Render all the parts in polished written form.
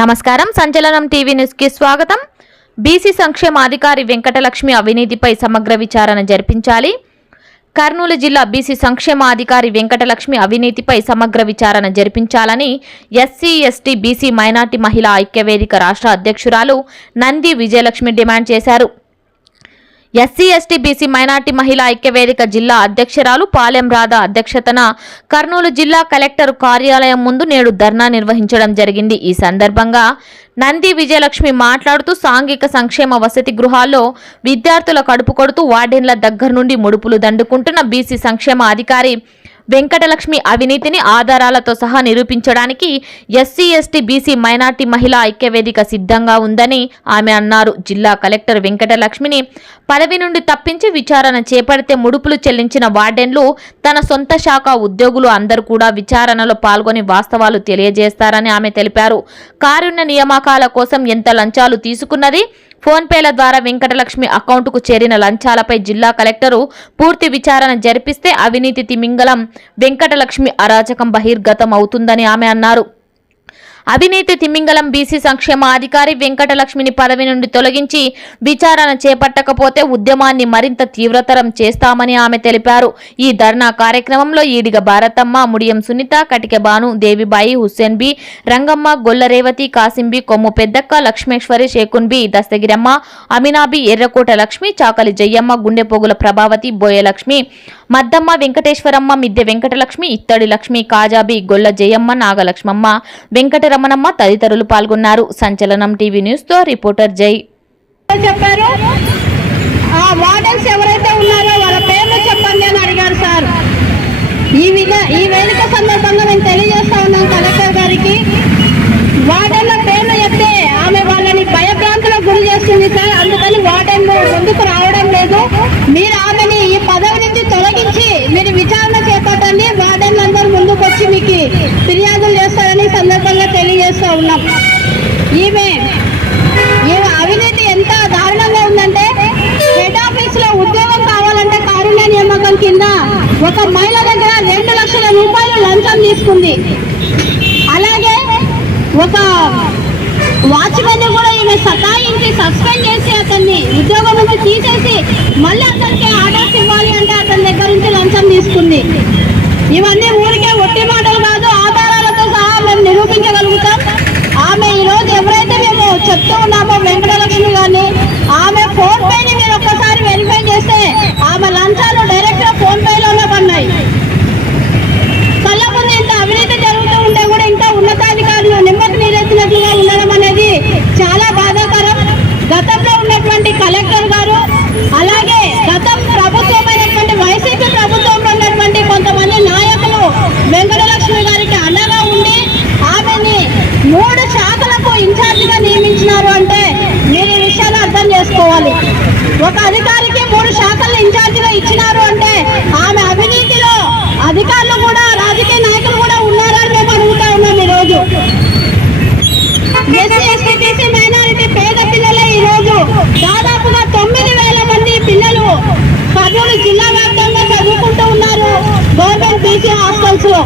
నమస్కారం. సంచలనం TV news కి స్వాగతం. బీసీ సంక్షేమ అధికారి వెంకటలక్ష్మి అవినీతిపై సమగ్ర విచారణ జరిపించాలి. కర్నూలు జిల్లా బీసీ సంక్షేమ అధికారి వెంకటలక్ష్మి అవినీతిపై సమగ్ర విచారణ జరిపించాలని ఎస్సీ ఎస్టీ బీసీ మైనార్టీ మహిళా ఐక్యవేదిక రాష్ట్ర అధ్యక్షురాలు నంది విజయలక్ష్మి డిమాండ్ చేశారు. ఎస్సీ ఎస్టీ బీసీ మైనార్టీ మహిళా ఐక్యవేదిక జిల్లా అధ్యక్షురాలు పాలెం రాధ అధ్యక్షతన కర్నూలు జిల్లా కలెక్టర్ కార్యాలయం ముందు నేడు ధర్నా నిర్వహించడం జరిగింది. ఈ సందర్భంగా నంది విజయలక్ష్మి మాట్లాడుతూ సాంఘిక సంక్షేమ వసతి గృహాల్లో విద్యార్థుల కడుపు కొడుతూ వార్డెన్ల దగ్గర నుండి ముడుపులు దండుకుంటున్న బీసీ సంక్షేమ అధికారి వెంకటలక్ష్మి అవినీతిని ఆధారాలతో సహా నిరూపించడానికి ఎస్సీ ఎస్టీ బీసీ మైనార్టీ మహిళా ఐక్యవేదిక సిద్ధంగా ఉందని ఆమె అన్నారు. జిల్లా కలెక్టర్ వెంకటలక్ష్మిని పదవి నుండి తప్పించి విచారణ చేపడితే ముడుపులు చెల్లించిన వార్డెన్లు తన సొంత శాఖ ఉద్యోగులు అందరూ కూడా విచారణలో పాల్గొని వాస్తవాలు తెలియజేస్తారని ఆమె తెలిపారు. కారుణ్య నియామకాల కోసం ఎంత లంచాలు తీసుకున్నది, ఫోన్ పేల ద్వారా వెంకటలక్ష్మి అకౌంటుకు చేరిన లంచాలపై జిల్లా కలెక్టరు పూర్తి విచారణ జరిపిస్తే అవినీతి తిమింగలం వెంకటలక్ష్మి అరాచకం బహిర్గతం అవుతుందని ఆమె అన్నారు. అవినీతి తిమింగలం బీసీ సంక్షేమ అధికారి వెంకటలక్ష్మిని పదవి నుండి తొలగించి విచారణ చేపట్టకపోతే ఉద్యమాన్ని మరింత తీవ్రతరం చేస్తామని ఆమె తెలిపారు. ఈ ధర్నా కార్యక్రమంలో ఈడిగ భారతమ్మ, ముడియం సునీత, కటిక భాను, దేవిబాయి, హుస్సేన్ బి, రంగమ్మ, గొల్ల రేవతి, కాసింబి, కొమ్ము పెద్దక్క, లక్ష్మేశ్వరి, షేకున్ బి, దస్తగిరమ్మ, అమినాబి, ఎర్రకోట లక్ష్మి, చాకలి జయ్యమ్మ, గుండెపోగుల ప్రభావతి, బోయలక్ష్మి, మద్దమ్మ, వెంకటేశ్వరమ్మ, మిద్దె వెంకటలక్ష్మి, ఇత్తడి లక్ష్మి, కాజాబి, గొల్ల జయమ్మ, నాగలక్ష్మమ్మ, వెంకటరమణమ్మ తదితరులు పాల్గొన్నారు. సంచలనం టీవీ న్యూస్ తో రిపోర్టర్ జై. చెప్పారు ఆ వార్డెన్స్ ఎవరైతే ఉన్నారో వాళ్ళ పేర్లు చెప్పండి అని అడిగారు సార్. ఈ వేదిక సందర్భంగా మేము తెలియజేస్తా ఉన్నాం కలెక్టర్ గారికి. వార్డెన్ల పేర్లు చెప్తే ఆమె వాళ్ళని భయభ్రాంతులకు గురి చేస్తుంది సార్. అందుకని వార్డెన్లు ముందుకు రావడం లేదు. మీరు ఆమెని ఈ పదవి నుంచి తొలగించి మీరు విచారణ చేపట్టండి. వార్డెన్లందరూ ముందుకు వచ్చి మీకు ఫిర్యాదులు చేస్తారని సందర్భంగా తెలియజేస్తూ ఉన్నాం. ఈమె అవినీతి ఎంత దారుణంగా ఉందంటే హెడ్ ఆఫీస్ లో ఉద్యోగం కావాలంటే కారుణ్య నియామకం కింద ఒక మహిళ దగ్గర 2 లక్షల రూపాయలు లంచం తీసుకుంది. అలాగే ఒక వాచ్మెన్ కూడా ఈమె సతాయించి సస్పెండ్ చేసి అతన్ని ఉద్యోగం నుంచి తీసేసి మళ్ళీ అతనికి ఆర్డర్స్ ఇవ్వాలి అంటే అతని దగ్గర నుంచి లంచం తీసుకుంది. ఇవన్నీ ఊరికే ఒట్టి మాటలు కాదు, ఆధారాలతో సహా మేము నిరూపించగలుగుతాం. ఆమె ఈరోజు ఎవరైతే మేము చెప్తూ ఉన్నామో వెంకటలక్ష్మి గారిని, ఆమె ఫోన్ పేని మీరు ఒక్కసారి వెరిఫై చేస్తే ఆమె లంచాలు డైరెక్ట్ గా ఫోన్ పేలోనే పడినాయి. కళ్ళ ముందు ఇంత అవినీతి జరుగుతూ ఉంటే కూడా ఇంకా ఉన్నతాధికారులు నిమ్మకు నీరెత్తినట్లుగా ఉండడం అనేది చాలా బాధాకరం. గతంలో ఉన్నటువంటి కలెక్టర్ గారు, అలాగే గతం ప్రభుత్వమైనటువంటి వైసీపీ ప్రభుత్వంలో ఉన్నటువంటి కొంతమంది నాయకులు వెంకటలక్ష్మి గారికి అండగా ఉండి ఆమెని 3 శాఖలకు ఇన్ఛార్జిగా నియమించినారు అంటే మీరు ఈ విషయాన్ని అర్థం చేసుకోవాలి. ఒక అధికారికి 3 శాఖలు ఇన్ఛార్జిగా ఇచ్చినారు అంటే ఆమె అవినీతిలో అధికారులు కూడా రాజకీయ నాయకులు కూడా ఉన్నారని మేము అడుగుతా ఉన్నాం. ఈరోజు ఎస్సీ ఎస్టీ బీసీ మైనారిటీ పేద పిల్లలే ఈరోజు దాదాపుగా 9,000 మంది పిల్లలు కర్నూలు జిల్లా వ్యాప్తంగా చదువుకుంటూ ఉన్నారు గవర్నమెంట్ బీసీ హాస్టల్స్ లో.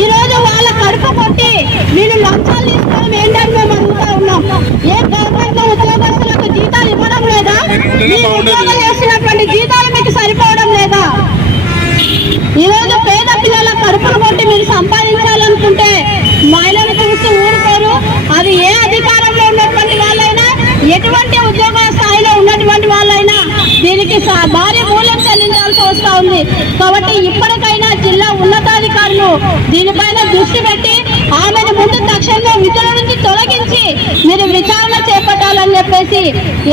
ఈ రోజు వాళ్ళ కడుపు కొట్టి వీళ్ళు లంచాలు తీసుకోవడం ఏంటని మేము అడుగుతా ఉన్నాం. ఏ గవర్నమెంట్ లో ఉద్యోగస్తులకు జీతాలు ఇవ్వడం లేదా? ఈ ఉద్యోగాలు చేస్తున్నటువంటి జీతాలు మీకు సరిపోవడం లేదా? ఈ రోజు పేద పిల్లల కడుపును కొట్టి మీరు సంపాదించాలనుకుంటే మహిళలు చూస్తూ ఊరుకోరు. అది ఏ అధికారంలో ఉన్నటువంటి వాళ్ళైనా, ఎటువంటి ఉద్యోగ స్థాయిలో ఉన్నటువంటి వాళ్ళైనా దీనికి భారీ మూల్యం చెల్లించాల్సి వస్తూ ఉంది. కాబట్టి ఇప్పటికైనా జిల్లా ఉన్నతాధికారులు దీనిపైన దృష్టి పెట్టి ఆమెను ముందు తక్షణంగా విధుల నుంచి తొలగించి మీరు విచారణ చేపట్టాలని చెప్పేసి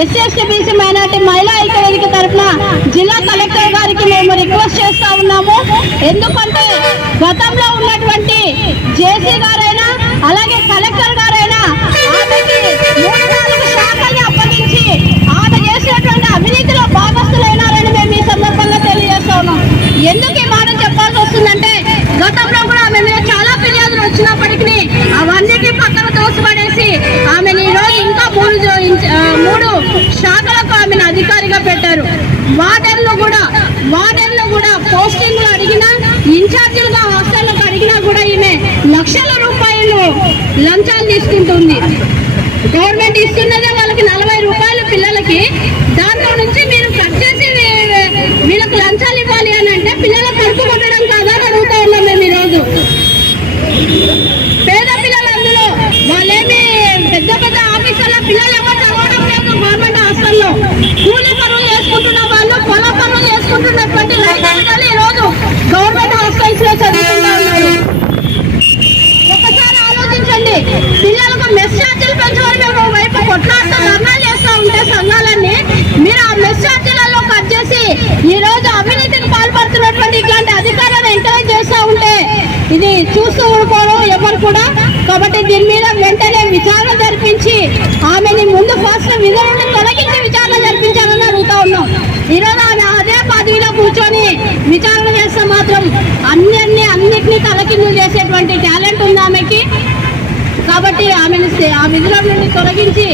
ఎస్సీ ఎస్టీ బీసీ మైనార్టీ మహిళా ఐక్యవేదిక తరఫున జిల్లా కలెక్టర్ గారికి మేము రిక్వెస్ట్ చేస్తా ఉన్నాము. ఎందుకంటే గతంలో ఉన్నటువంటి జేసీ గారైనా అలాగే కలెక్టర్ గారైనా ఆమెకి 3-4 శాఖల్ని అప్పగించి ఆమె చేసినటువంటి అవినీతిలో భాగస్తులైనారని మేము ఈ సందర్భంగా తెలియజేస్తా ఉన్నాం. ఎందుకు ఈ మాట చెప్పాల్సి వస్తుందంటే గతంలో కూడా ఆమె మీద చాలా ఫిర్యాదులు వచ్చినప్పటికీ అవన్నిటినీ పక్కన తోసిపడేసి ఆమెను ఈరోజు ఇంకా 3 శాఖలకు ఆమెను అధికారిగా పెట్టారు. వార్డెన్లు కూడా పోస్టింగ్లు అడిగినా, ఇన్ఛార్జీలుగా హాస్టళ్లకు అడిగినా కూడా ఈమె లక్షల రూపాయలు లంచాలు తీసుకుంటుంది. గవర్నమెంట్ ఇస్తున్నదే వాళ్ళకి 40 రూపాయలు పిల్లలకి, దాంట్లో నుంచి మీరు కట్ చేసి వీళ్ళకి లంచాలు ఇవ్వాలి అని అంటే పిల్లల కడుపు కొట్టడం కాదా అని అడుగుతా ఉన్నాం మేము ఈరోజు. పేద పిల్లలు అందులో వాళ్ళేమి పెద్ద పెద్ద ఆఫీసర్ల పిల్లలు ఎవరు చదవడం లేదు. గవర్నమెంట్ హాస్టల్లో కూలి పనులు చేసుకుంటున్న వాళ్ళు, పొల పనులు చేసుకుంటున్నటువంటి రైతు పిల్లలు ఈరోజు గవర్నమెంట్ హాస్టల్స్ లో చదువుకుంటూ ఉన్నారు. ఒకసారి ఆలోచించండి, పిల్లలకు మెస్ ఛార్జీలు పెంచమని మేము వైపు కొట్లాడుతూ ధర్నాలు చేస్తూ ఉంటే సంఘాలన్నీ, మీరు ఆ మెస్ ఛార్జీలలో కట్ చేసి ఈ రోజు అవినీతికి పాల్పడుతున్నటువంటి ఇట్లాంటి అధికారులను ఎంకరేజ్ చేస్తూ ఉంటే ఇది చూస్తూ ఊరుకోరు ఎవరు కూడా. కాబట్టి దీని మీద వెంటనే విచారణ జరిపించి ఆమెని ముందు ఫస్ట్ విధుల నుండి తొలగించి విచారణ జరిపించాలని అడుగుతా ఉన్నాం. ఈరోజు ఆమె అదే పదవిలో కూర్చొని విచారణ చేస్తే మాత్రం అన్నిటినీ తలకిందులు చేసేటువంటి టాలెంట్ ఉంది ఆమెకి. కాబట్టి ఆమెను ఆ విధుల నుండి తొలగించి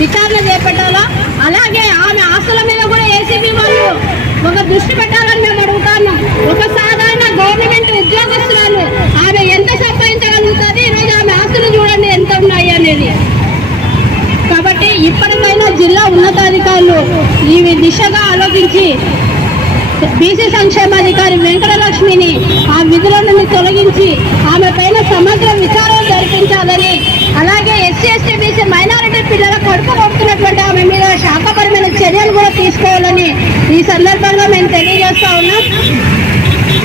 విచారణ చేపట్టాలా. అలాగే ఆమె ఆస్తుల మీద కూడా ఏసీబీ వాళ్ళు ఒక దృష్టి పెట్టాలని మేము అడుగుతాను. ఒక సాధారణ గవర్నమెంట్ ఉద్యోగస్తురాలు ఆమె ఎంత సంపాదించగలుగుతుంది, ఈరోజు ఆమె ఆస్తులు చూడండి ఎంత ఉన్నాయి అనేది. కాబట్టి ఇప్పటికైనా జిల్లా ఉన్నతాధికారులు ఈ దిశగా ఆలోచించి బీసీ సంక్షేమాధికారి వెంకటలక్ష్మిని ఆ విధుల నుండి తొలగించి ఆమె పైన సమగ్ర విచారణ జరిపించాలని, అలాగే ఎస్సీ ఎస్టీ బీసీ మైనారిటీ పిల్లల కడుపు కొడుతున్నటువంటి ఆమె మీద శాఖపరమైన చర్యలు కూడా తీసుకోవాలని ఈ సందర్భంగా మేము తెలియజేస్తా ఉన్నాం.